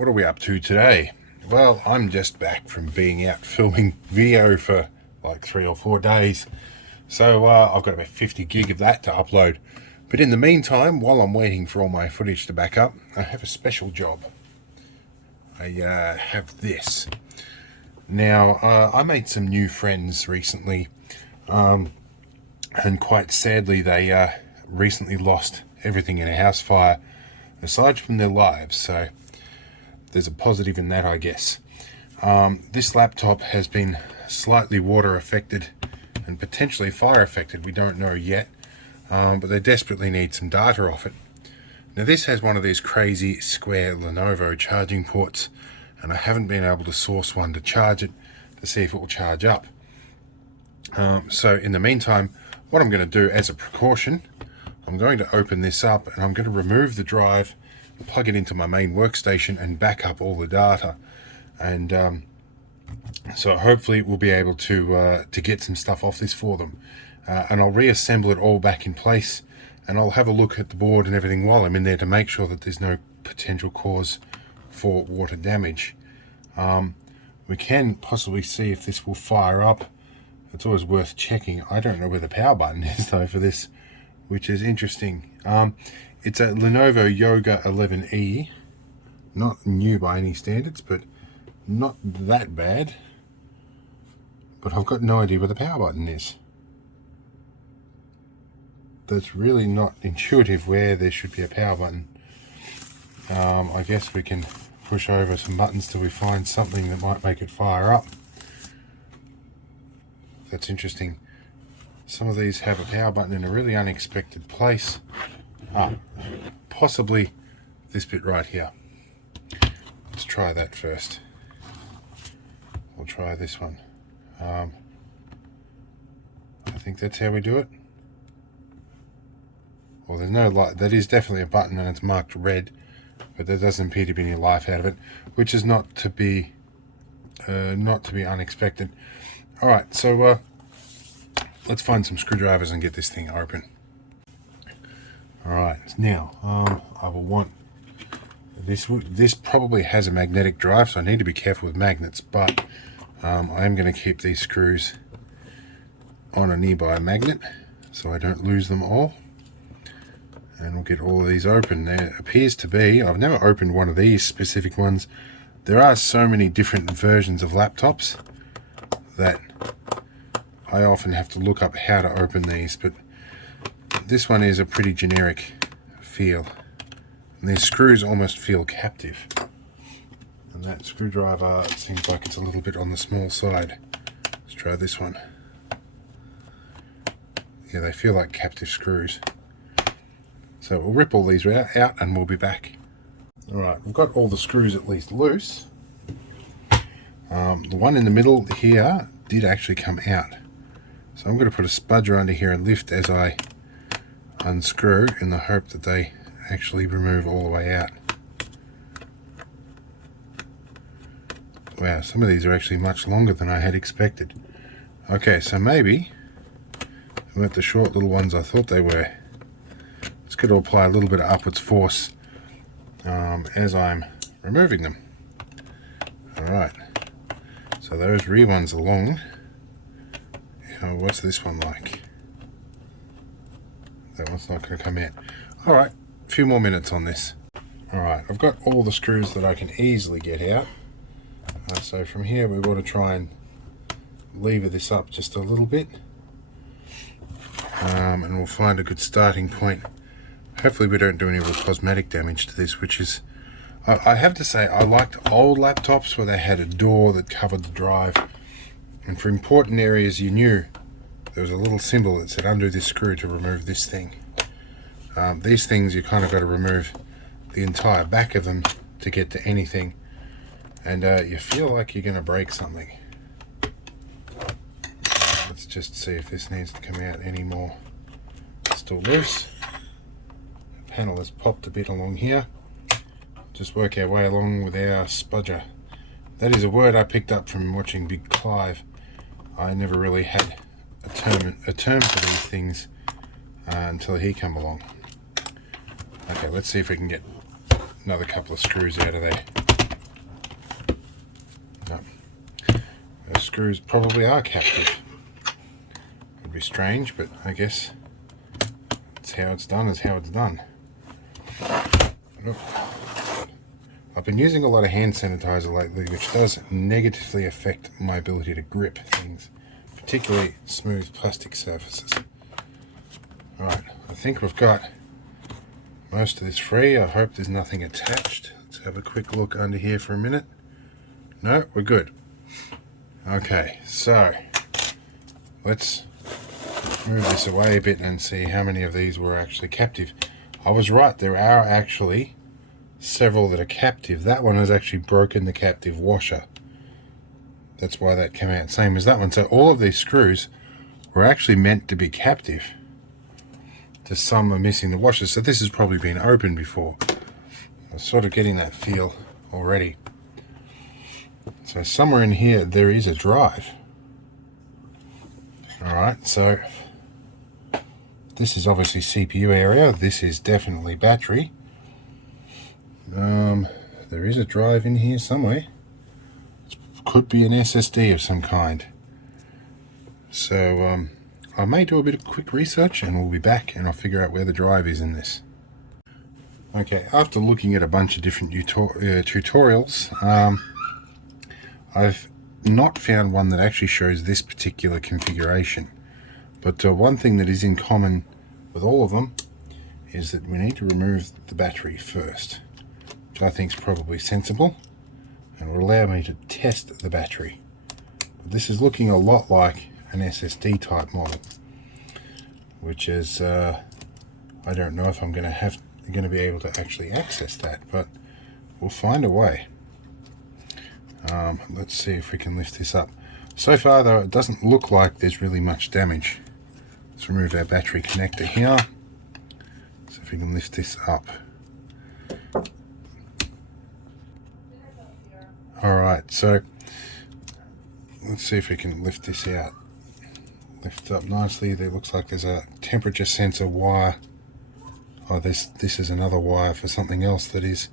what are we up to today? Well, I'm just back from being out filming video for like 3 or 4 days. So I've got about 50 gig of that to upload. But in the meantime, while I'm waiting for all my footage to back up, I have a special job. I have this. Now, I made some new friends recently. And quite sadly, they recently lost everything in a house fire, aside from their lives. So there's a positive in that, I guess. This laptop has been slightly water affected and potentially fire affected. We don't know yet, but they desperately need some data off it. Now this has one of these crazy square Lenovo charging ports, and I haven't been able to source one to charge it to see if it will charge up. So in the meantime, what I'm going to do as a precaution, I'm going to open this up and I'm going to remove the drive, plug it into my main workstation and back up all the data. And so hopefully we'll be able to get some stuff off this for them. And I'll reassemble it all back in place, and I'll have a look at the board and everything while I'm in there to make sure that there's no potential cause for water damage. We can possibly see if this will fire up. It's always worth checking. I don't know where the power button is though for this, which is interesting. It's a Lenovo Yoga 11E, not new by any standards, but not that bad. But I've got no idea where the power button is. That's really not intuitive where there should be a power button. I guess we can push over some buttons till we find something that might make it fire up. That's interesting. Some of these have a power button in a really unexpected place. Possibly this bit right here. Let's try that first. We'll try this one. I think that's how we do it. Well, there's no light. That is definitely a button and it's marked red, but there doesn't appear to be any life out of it, which is not to be unexpected. All right, so let's find some screwdrivers and get this thing open. All right, now I will want this. This probably has a magnetic drive, so I need to be careful with magnets, but I am going to keep these screws on a nearby magnet so I don't lose them all. And we'll get all of these open. There appears to be, I've never opened one of these specific ones. There are so many different versions of laptops that I often have to look up how to open these, but this one is a pretty generic feel. And these screws almost feel captive. And that screwdriver seems like it's a little bit on the small side. Let's try this one. Yeah, they feel like captive screws. So we'll rip all these out and we'll be back. Alright, we've got all the screws at least loose. The one in the middle here did actually come out. So I'm going to put a spudger under here and lift as I unscrew in the hope that they actually remove all the way out. Wow, some of these are actually much longer than I had expected. Okay, so maybe they weren't the short little ones I thought they were. It's going to apply a little bit of upwards force as I'm removing them. Alright, so those rear ones are long. What's this one like? That one's not going to come out. Alright, a few more minutes on this. Alright, I've got all the screws that I can easily get out. So from here we want to try and lever this up just a little bit. And we'll find a good starting point. Hopefully we don't do any real cosmetic damage to this, which is... I have to say, I liked old laptops where they had a door that covered the drive. And for important areas you knew there was a little symbol that said undo this screw to remove this thing. These things you kind of got to remove the entire back of them to get to anything. And you feel like you're going to break something. Let's just see if this needs to come out anymore. It's still loose. The panel has popped a bit along here. Just work our way along with our spudger. That is a word I picked up from watching Big Clive. I never really had a term for these things until he came along. Okay, let's see if we can get another couple of screws out of there. screws probably are captive. It'd be strange, but I guess it's how it's done is how it's done. I've been using a lot of hand sanitizer lately, which does negatively affect my ability to grip things, particularly smooth plastic surfaces. Alright, I think we've got most of this free. I hope there's nothing attached. Let's have a quick look under here for a minute. No, we're good. Okay, so let's move this away a bit and see how many of these were actually captive. I was right, there are actually several that are captive. That one has actually broken the captive washer. That's why that came out same as that one. So all of these screws were actually meant to be captive. Just some are missing the washers. So this has probably been opened before. I'm sort of getting that feel already. So somewhere in here there is a drive. Alright, so this is obviously CPU area. This is definitely battery. There is a drive in here somewhere. It could be an SSD of some kind. So I may do a bit of quick research and we'll be back and I'll figure out where the drive is in this. Okay, after looking at a bunch of different tutorials, I've not found one that actually shows this particular configuration. But one thing that is in common with all of them is that we need to remove the battery first, which I think is probably sensible and will allow me to test the battery. But this is looking a lot like an SSD type model, which is I don't know if I'm going to be able to actually access that, but we'll find a way. Let's see if we can lift this up. So far though, it doesn't look like there's really much damage. Let's remove our battery connector here. So if we can lift this up. Alright, so let's see if we can lift this out. Lift it up nicely. There looks like there's a temperature sensor wire. Oh, this is another wire for something else that is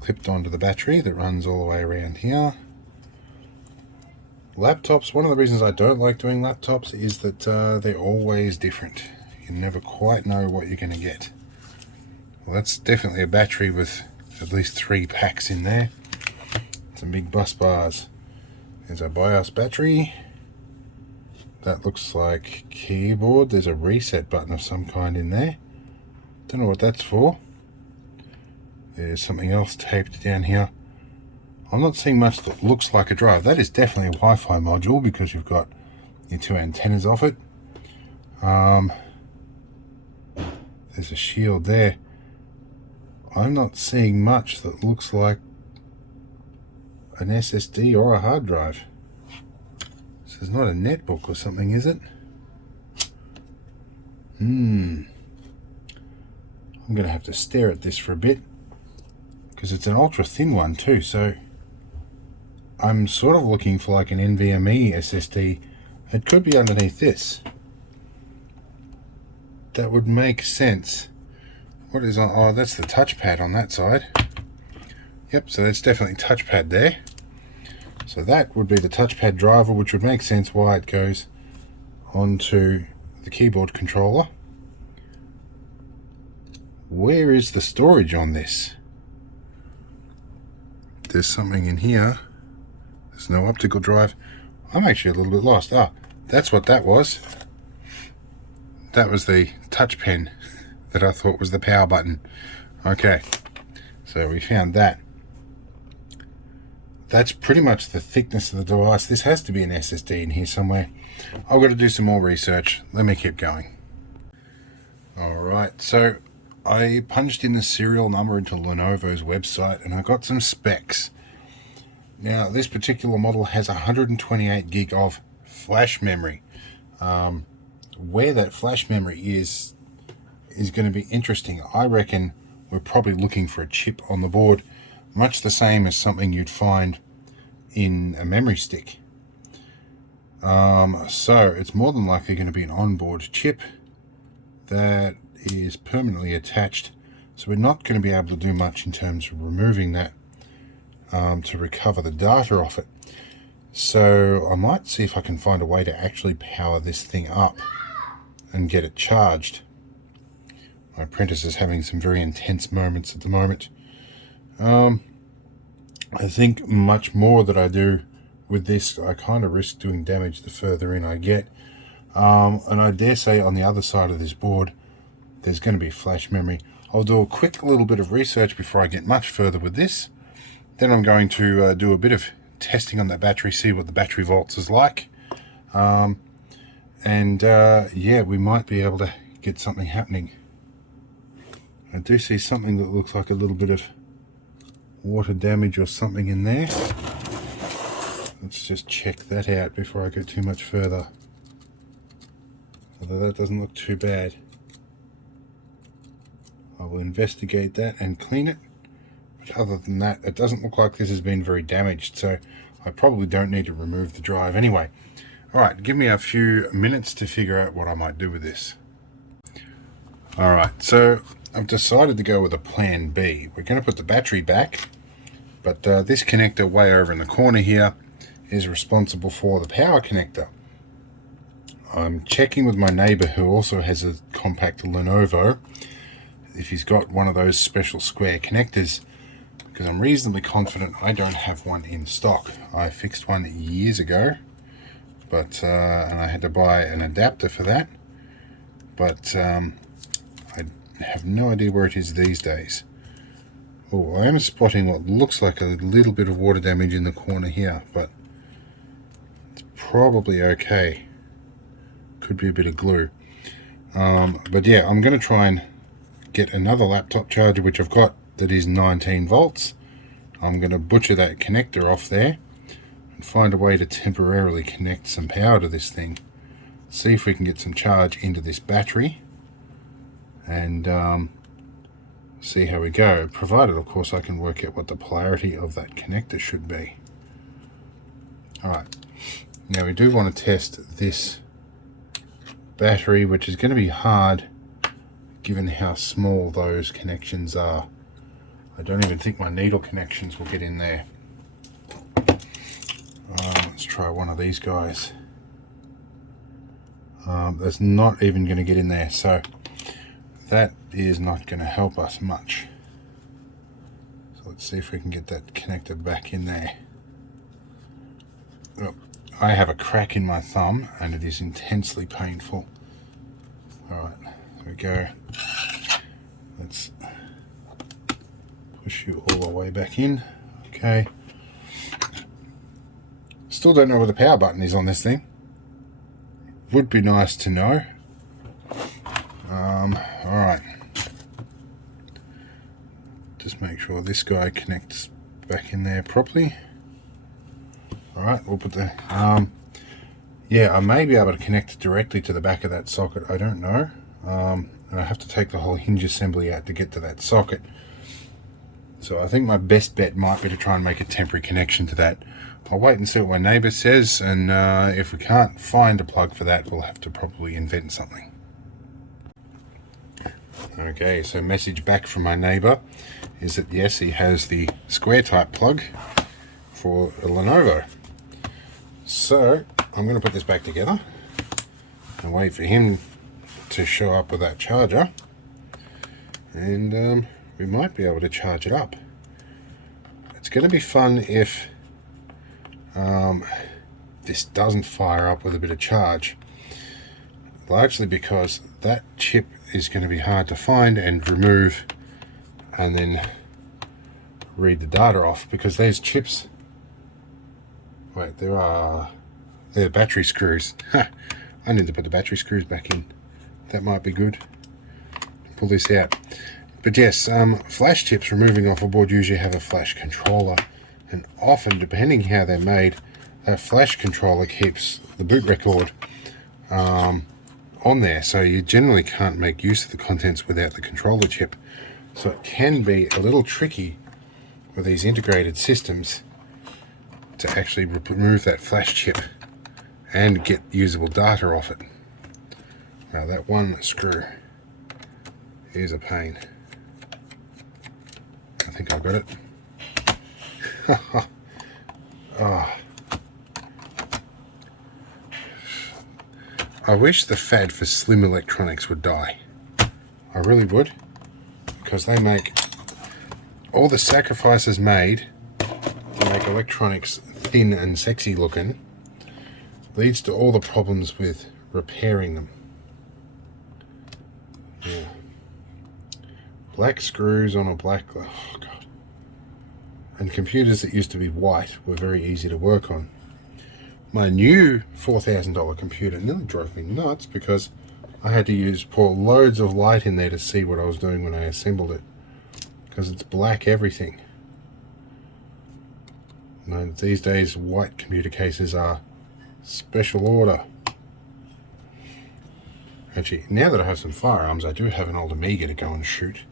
clipped onto the battery that runs all the way around here. Laptops, one of the reasons I don't like doing laptops is that they're always different. You never quite know what you're going to get. Well, that's definitely a battery with at least 3 packs in there. Some big bus bars. There's a BIOS battery. That looks like keyboard. There's a reset button of some kind in there. Don't know what that's for. There's something else taped down here. I'm not seeing much that looks like a drive. That is definitely a Wi-Fi module because you've got your 2 antennas off it. There's a shield there. I'm not seeing much that looks like an SSD or a hard drive. This is not a netbook or something, is it? I'm going to have to stare at this for a bit because it's an ultra thin one too, so I'm sort of looking for like an NVMe SSD. It could be underneath this. That would make sense. What is on? Oh, that's the touchpad on that side. Yep, so that's definitely touchpad there. So that would be the touchpad driver, which would make sense why it goes onto the keyboard controller. Where is the storage on this? There's something in here. There's no optical drive. I'm actually a little bit lost. Ah, that's what that was. That was the touch pen that I thought was the power button. Okay, so we found that. That's pretty much the thickness of the device. This has to be an SSD in here somewhere. I've got to do some more research. Let me keep going. Alright, so I punched in the serial number into Lenovo's website and I got some specs. Now, this particular model has 128 gig of flash memory. Where that flash memory is going to be interesting. I reckon we're probably looking for a chip on the board, much the same as something you'd find in a memory stick. So it's more than likely going to be an onboard chip that is permanently attached, so we're not going to be able to do much in terms of removing that to recover the data off it. So I might see if I can find a way to actually power this thing up and get it charged. My apprentice is having some very intense moments at the moment. I think much more that I do with this, I kind of risk doing damage the further in I get. And I dare say on the other side of this board, there's going to be flash memory. I'll do a quick little bit of research before I get much further with this. Then I'm going to do a bit of testing on that battery, see what the battery volts is like. Yeah, we might be able to get something happening. I do see something that looks like a little bit of water damage or something in there. Let's just check that out before I go too much further. Although that doesn't look too bad. I will investigate that and clean it. But other than that, it doesn't look like this has been very damaged, so I probably don't need to remove the drive anyway. Alright, give me a few minutes to figure out what I might do with this. Alright, so I've decided to go with a plan B. We're going to put the battery back, but this connector way over in the corner here is responsible for the power connector. I'm checking with my neighbor who also has a compact Lenovo if he's got one of those special square connectors, because I'm reasonably confident I don't have one in stock. I fixed one years ago, but and I had to buy an adapter for that, but I have no idea where it is these days. Oh, I am spotting what looks like a little bit of water damage in the corner here, but it's probably okay. Could be a bit of glue. But yeah, I'm going to try and get another laptop charger, which I've got, that is 19 volts. I'm going to butcher that connector off there and find a way to temporarily connect some power to this thing. See if we can get some charge into this battery and see how we go, provided of course I can work out what the polarity of that connector should be. Alright, now we do want to test this battery, which is going to be hard given how small those connections are. I don't even think my needle connections will get in there. Let's try one of these guys. That's not even going to get in there, so that is not going to help us much. So let's see if we can get that connector back in there. Oh, I have a crack in my thumb and it is intensely painful. Alright, there we go. Let's push you all the way back in. Okay. Still don't know where the power button is on this thing. Would be nice to know. Alright. Just make sure this guy connects back in there properly. Alright, we'll put the... yeah, I may be able to connect it directly to the back of that socket. I don't know. And I have to take the whole hinge assembly out to get to that socket. So I think my best bet might be to try and make a temporary connection to that. I'll wait and see what my neighbour says, and if we can't find a plug for that, we'll have to probably invent something. Okay, so message back from my neighbour is that yes, he has the square type plug for a Lenovo. So I'm going to put this back together and wait for him to show up with that charger, and we might be able to charge it up. It's going to be fun if this doesn't fire up with a bit of charge, largely because that chip is going to be hard to find and remove and then read the data off, because these chips, wait, they're battery screws. I need to put the battery screws back in. That might be good. Pull this out. But yes, flash chips removing off a board usually have a flash controller, and often, depending how they're made, that flash controller keeps the boot record on there, so you generally can't make use of the contents without the controller chip. So it can be a little tricky with these integrated systems to actually remove that flash chip and get usable data off it. Now that one screw is a pain. I think I got it. Oh. I wish the fad for slim electronics would die. I really would, because they make all the sacrifices made to make electronics thin and sexy looking leads to all the problems with repairing them. Yeah. Black screws on a black, oh god. And computers that used to be white were very easy to work on. My new $4,000 computer nearly drove me nuts because I had to pour loads of light in there to see what I was doing when I assembled it, because it's black everything. And these days white computer cases are special order. Actually, now that I have some firearms, I do have an old Amiga to go and shoot.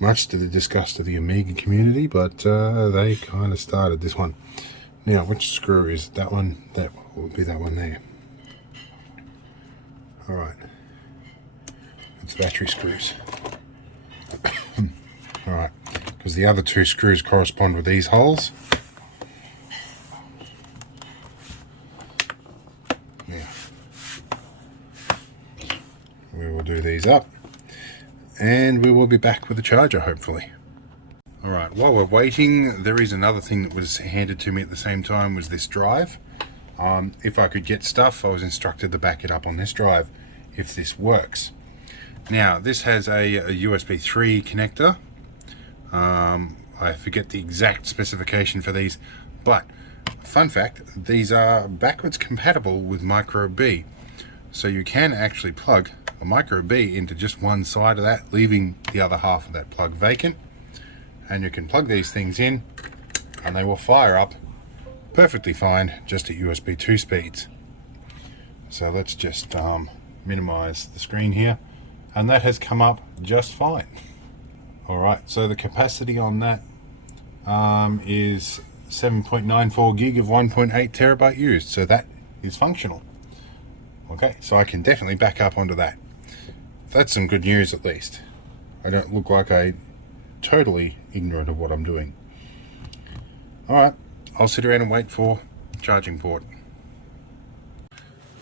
Much to the disgust of the Amiga community, but they kind of started this one. Now, which screw is that one? That will be that one there. Alright. It's battery screws. Alright, because the other two screws correspond with these holes. Now, we will do these up, and we will be back with the charger, hopefully. Alright, while we're waiting, there is another thing that was handed to me at the same time, was this drive. If I could get stuff, I was instructed to back it up on this drive if this works. Now, this has a USB 3 connector. I forget the exact specification for these, but fun fact, these are backwards compatible with micro B. So you can actually plug a micro B into just one side of that, leaving the other half of that plug vacant. And you can plug these things in and they will fire up perfectly fine, just at USB 2 speeds. So let's just minimize the screen here, and that has come up just fine. Alright, so the capacity on that is 7.94 gig of 1.8 terabyte used, so that is functional. Okay, so I can definitely back up onto that. That's some good news at least. I don't look like I totally ignorant of what I'm doing. Alright, I'll sit around and wait for charging port.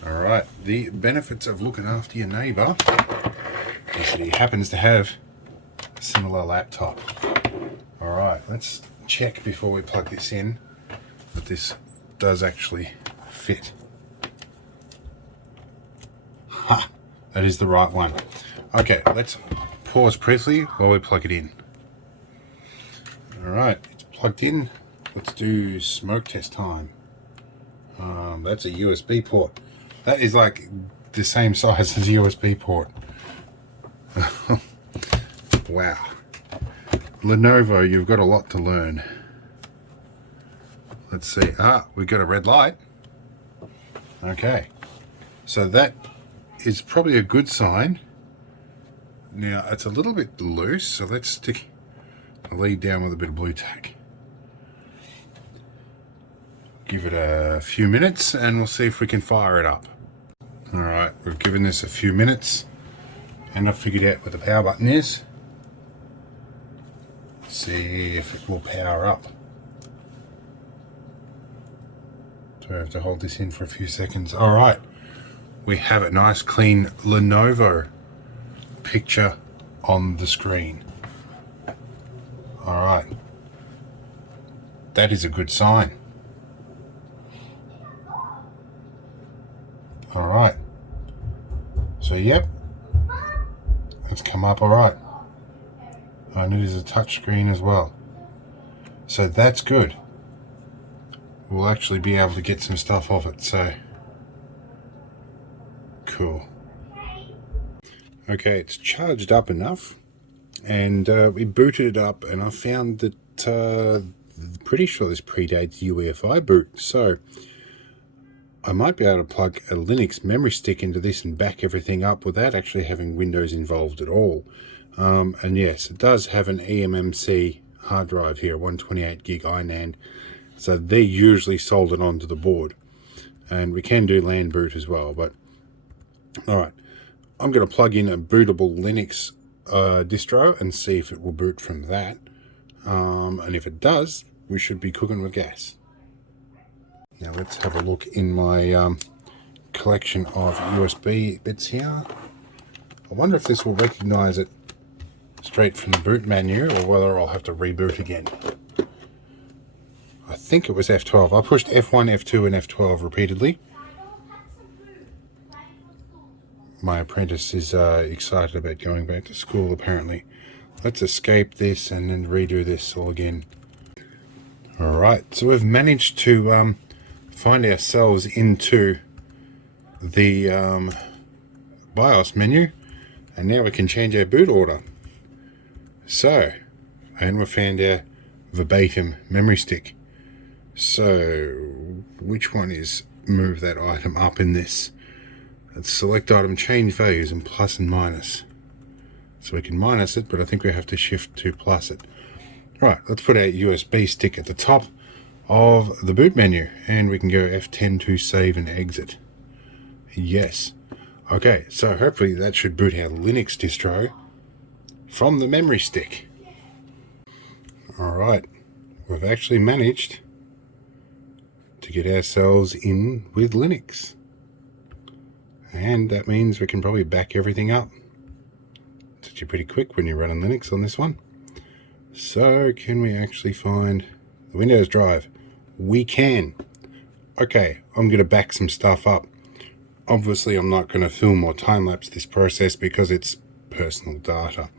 Alright, the benefits of looking after your neighbour is that he happens to have a similar laptop. Alright, let's check before we plug this in that this does actually fit. Ha! That is the right one. Okay, let's pause briefly while we plug it in. Alright, it's plugged in. Let's do smoke test time. That's a USB port. That is like the same size as a USB port. Wow. Lenovo, you've got a lot to learn. Let's see. We got a red light. Okay. So that is probably a good sign. Now, it's a little bit loose, so let's stick a lead down with a bit of blue tack. Give it a few minutes and we'll see if we can fire it up. Alright, we've given this a few minutes and I've figured out where the power button is. See if it will power up. So I have to hold this in for a few seconds. Alright, we have a nice clean Lenovo picture on the screen. Alright, that is a good sign. Alright, so yep, it's come up alright, and it is a touch screen as well, so that's good. We'll actually be able to get some stuff off it, so cool. Okay, it's charged up enough, and we booted it up, and I found that pretty sure this predates UEFI boot, so I might be able to plug a Linux memory stick into this and back everything up without actually having Windows involved at all. And yes, it does have an eMMC hard drive here, 128 gig iNAND, so they're usually soldered onto the board. And we can do LAN boot as well, but alright, I'm going to plug in a bootable Linux distro and see if it will boot from that. And if it does, we should be cooking with gas. Now let's have a look in my collection of USB bits here. I wonder if this will recognize it straight from the boot menu or whether I'll have to reboot again. I think it was F12. I pushed F1, F2 and F12 repeatedly. My apprentice is excited about going back to school apparently. Let's escape this and then redo this all again. Alright, so we've managed to find ourselves into the BIOS menu, and now we can change our boot order. So, and we found our verbatim memory stick. So, which one is move that item up in this? Let's select item, change values and plus and minus. So we can minus it, but I think we have to shift to plus it. Right, let's put our USB stick at the top of the boot menu, and we can go F10 to save and exit. Yes. Okay, so hopefully that should boot our Linux distro from the memory stick. Alright, we've actually managed to get ourselves in with Linux. And that means we can probably back everything up. It's actually pretty quick when you're running Linux on this one. So, can we actually find the Windows drive? We can. Okay, I'm going to back some stuff up. Obviously, I'm not going to film or time-lapse this process because it's personal data.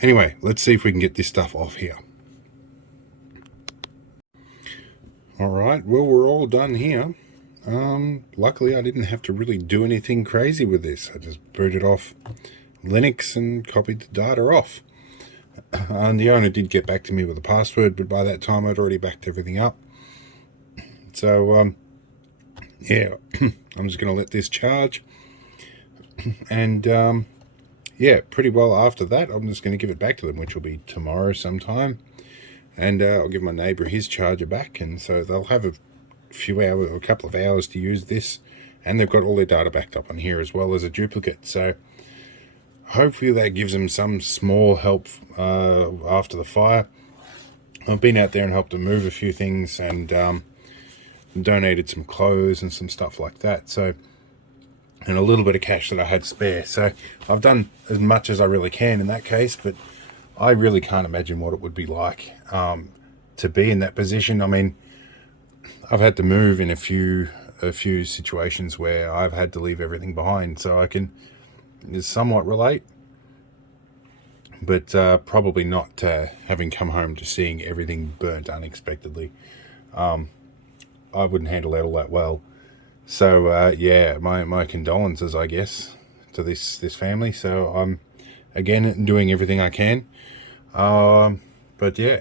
Anyway, let's see if we can get this stuff off here. Alright, well, we're all done here. Luckily, I didn't have to really do anything crazy with this. I just booted off Linux and copied the data off. And the owner did get back to me with a password, but by that time I'd already backed everything up. So, yeah, I'm just going to let this charge. And, yeah, pretty well after that, I'm just going to give it back to them, which will be tomorrow sometime. And I'll give my neighbour his charger back, and so they'll have a few hours, or a couple of hours to use this. And they've got all their data backed up on here as well as a duplicate. So, hopefully that gives them some small help after the fire. I've been out there and helped them move a few things and donated some clothes and some stuff like that. So, and a little bit of cash that I had spare. So I've done as much as I really can in that case, but I really can't imagine what it would be like to be in that position. I mean, I've had to move in a few situations where I've had to leave everything behind, so I can somewhat relate, but probably not having come home to seeing everything burnt unexpectedly. I wouldn't handle that all that well. So yeah, my condolences, I guess, to this family. So I'm again doing everything I can. But yeah,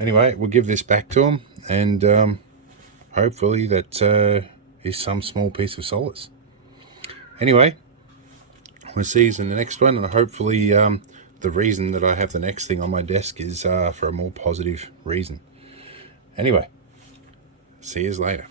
anyway, we'll give this back to them, and hopefully that is some small piece of solace. Anyway, we'll see you in the next one, and hopefully the reason that I have the next thing on my desk is for a more positive reason. Anyway, see you later.